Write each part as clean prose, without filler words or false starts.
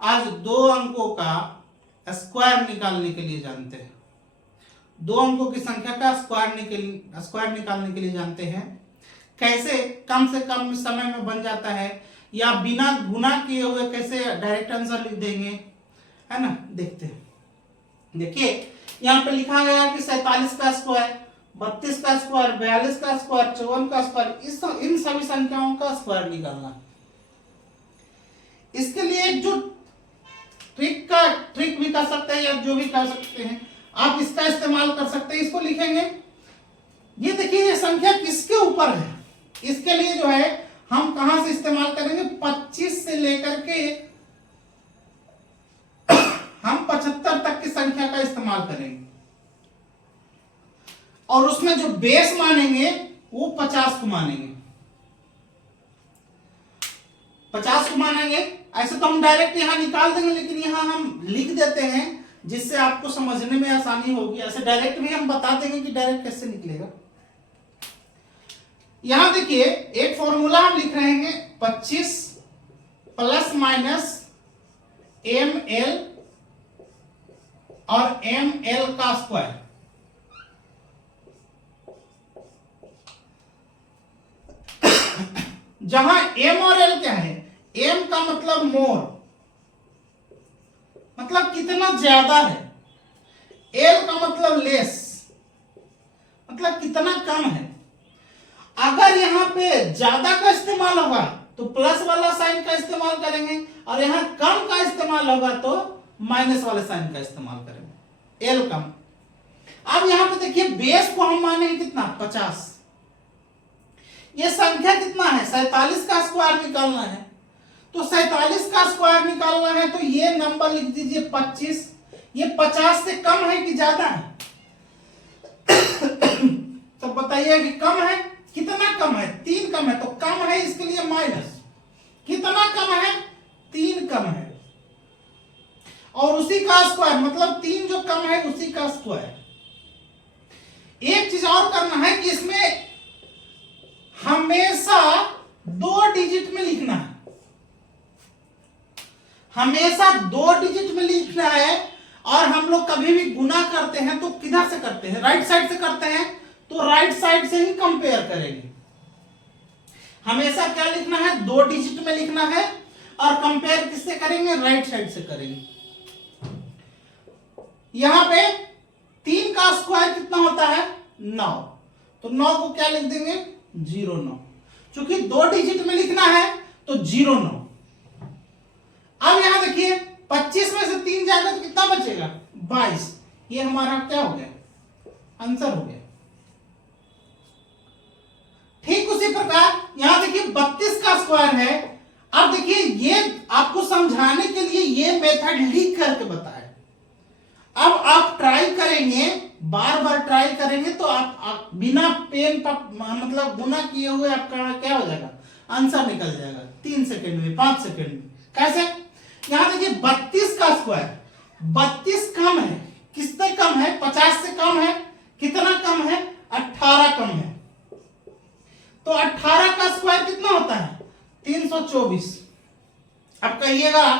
आज दो अंकों का स्क्वायर निकालने के लिए जानते हैं। दो अंकों की संख्या का स्क्वायर निकालने के लिए जानते हैं। कैसे कम से कम समय में बन जाता है, या बिना गुना किए हुए कैसे डायरेक्ट आंसर लिख देंगे, है ना। देखते हैं। देखिए यहाँ पे लिखा गया कि 47 का स्क्वायर, 32 का स्क्वायर, 42 का स्क्वायर, 54 का स्क्वायर, इन सभी संख्याओं का स्क्वायर निकालना। इसके लिए एक जो ट्रिक भी कर सकते हैं, या जो भी कर सकते हैं आप इसका इस्तेमाल कर सकते हैं। इसको लिखेंगे, ये देखिए ये संख्या किसके ऊपर है। इसके लिए जो है हम कहां से इस्तेमाल करेंगे, 25 से लेकर के हम 75 तक की संख्या का इस्तेमाल करेंगे, और उसमें जो बेस मानेंगे वो 50 को मानेंगे। 50 को मानेंगे। ऐसे तो हम डायरेक्ट यहां निकाल देंगे, लेकिन यहां हम लिख देते हैं जिससे आपको समझने में आसानी होगी। ऐसे डायरेक्ट भी हम बता देंगे कि डायरेक्ट कैसे निकलेगा। यहां देखिए एक फॉर्मूला हम लिख रहे हैं, 25 प्लस माइनस ml और ml का स्क्वायर। जहां m और l क्या है, m का मतलब मोर, मतलब कितना ज्यादा है, l का मतलब लेस, मतलब कितना कम है। अगर यहां पे ज्यादा का इस्तेमाल होगा तो प्लस वाला साइन का इस्तेमाल करेंगे, और यहां कम का इस्तेमाल होगा तो माइनस वाले साइन का इस्तेमाल करेंगे, l कम। अब यहां पे देखिए बेस को हम मानेंगे कितना, 50। ये संख्या कितना है, 47 का स्क्वायर निकालना है। तो 47 का स्क्वायर निकालना है तो ये नंबर लिख दीजिए 25। ये 50 से कम है कि ज्यादा है? तो बताइए कि कम है। कितना कम है, 3 कम है, तो कम है, इसके लिए माइनस। कितना कम है, 3 कम है, और उसी का स्क्वायर, मतलब 3 जो कम है उसी का स्क्वायर। एक चीज और करना है कि इसमें हमेशा 2 डिजिट में लिखना है, हमेशा 2 डिजिट में लिखना है। और हम लोग कभी भी गुना करते हैं तो किधर से करते हैं, राइट साइड से करते हैं, तो राइट साइड से ही कंपेयर करेंगे। हमेशा क्या लिखना है, 2 डिजिट में लिखना है, और कंपेयर किससे करेंगे, राइट साइड से करेंगे। यहां पे 3 का स्क्वायर कितना होता है, 9, तो 9 को क्या लिख देंगे, 09। चूंकि 2 डिजिट में लिखना है तो 09। अब यहां देखिए 25 में से 3 जाएगा तो कितना बचेगा, 22। ये हमारा क्या हो गया, आंसर हो गया। ठीक उसी प्रकार यहां देखिए 32 का स्क्वायर है। अब देखिए ये आपको समझाने के लिए ये मेथड लिख करके बताया। अब आप ट्राई करेंगे, बार बार ट्राई करेंगे तो आप बिना पेन मतलब गुना किए हुए आपका क्या हो जाएगा, आंसर निकल जाएगा 3 सेकंड में, 5 सेकंड में। कैसे, यहां देखिए 32 का स्क्वायर, 32 कम है, किससे कम है, 50 से कम है। कितना कम है, 18 कम है। तो 18 का स्क्वायर कितना होता है, 324। अब कहिएगा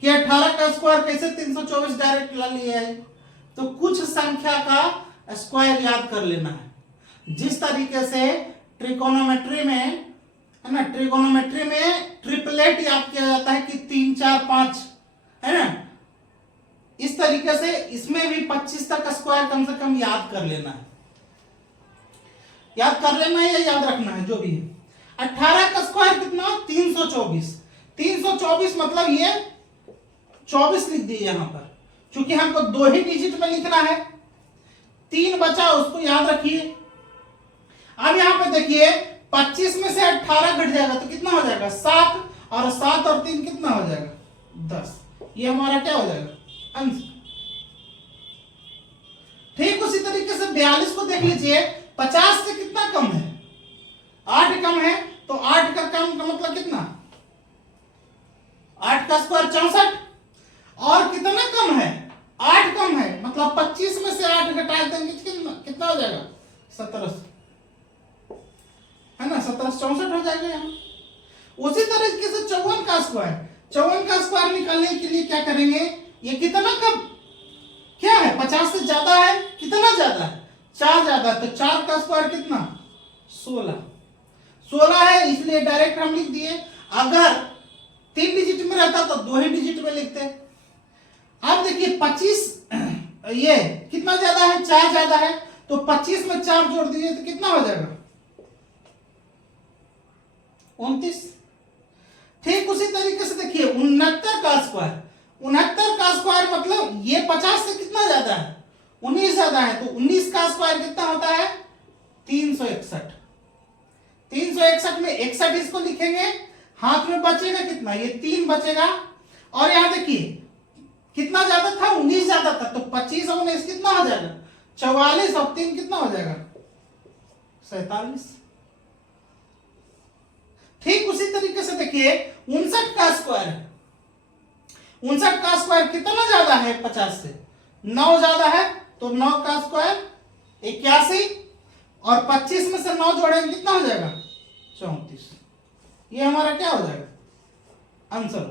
कि 18 का स्क्वायर कैसे 324 डायरेक्ट ला लिया है, तो कुछ संख्या का स्क्वायर याद कर लेना है। जिस तरीके से ट्रिकोनोमेट्री में, है ना, ट्रिकोनोमेट्री में ट्रिपलेट याद किया जाता है कि 3 4 5, है ना, इस तरीके से इसमें भी 25 तक का स्क्वायर कम से कम याद कर लेना है। याद कर लेना है या याद रखना है, जो भी है। 18 का स्क्वायर कितना, 324। 324 मतलब ये 24 लिख दिए यहां पर, क्योंकि हमको 2 ही डिजिट में लिखना है। 3 बचा, उसको याद रखिए। अब यहां पे देखिए 25 में से 18 घट जाएगा तो कितना हो जाएगा, 7, और 7 और 3 कितना हो जाएगा, 10। ये हमारा क्या हो जाएगा, आंसर। ठीक उसी तरीके से 42 को देख लीजिए, 50 से कितना कम है, 8 कम है, तो 8 का कम का मतलब कितना, 8 का स्क्वायर 64, और कितना कम है, 8 कम है, मतलब 25 में से 8 घटा देंगे कितना हो जाएगा, 17, है ना, 17 64 हो जाएगा। यहाँ उसी तरीके से 54 का स्क्वायर, 54 का स्क्वायर निकालने के लिए क्या करेंगे, ये कितना कब क्या है, 50 से ज्यादा है, कितना ज्यादा है, 4 ज्यादा, तो 4 का स्क्वायर कितना, 16 है, इसलिए डायरेक्ट हम लिख दिए। अगर 3 डिजिट में रहता तो 2 ही डिजिट में लिखते। अब देखिए 25 ये कितना ज्यादा है, 4 ज्यादा है, तो 25 में 4 जोड़ दीजिए तो कितना हो जाएगा, 29। ठीक उसी तरीके से देखिए 69 का स्क्वायर, 69 का स्क्वायर मतलब ये 50 से कितना ज्यादा है, 19 ज्यादा है, तो 19 का स्क्वायर कितना होता है, 361। 361 में 61 इसको लिखेंगे, हाथ में बचेगा कितना, ये 3 बचेगा, और यहां देखिए कितना ज्यादा था, 19 ज्यादा था, तो 25 और 19 कितना हो जाएगा, 44, और 3 कितना हो जाएगा, 47। ठीक उसी तरीके से देखिए 59 का स्क्वायर है, 59 का स्क्वायर कितना ज्यादा है 50 से, 9 ज्यादा है, तो 9 का स्क्वायर 81, और 25 में से 9 जोड़ेंगे कितना हो जाएगा, 34। ये हमारा क्या हो जाएगा आंसर।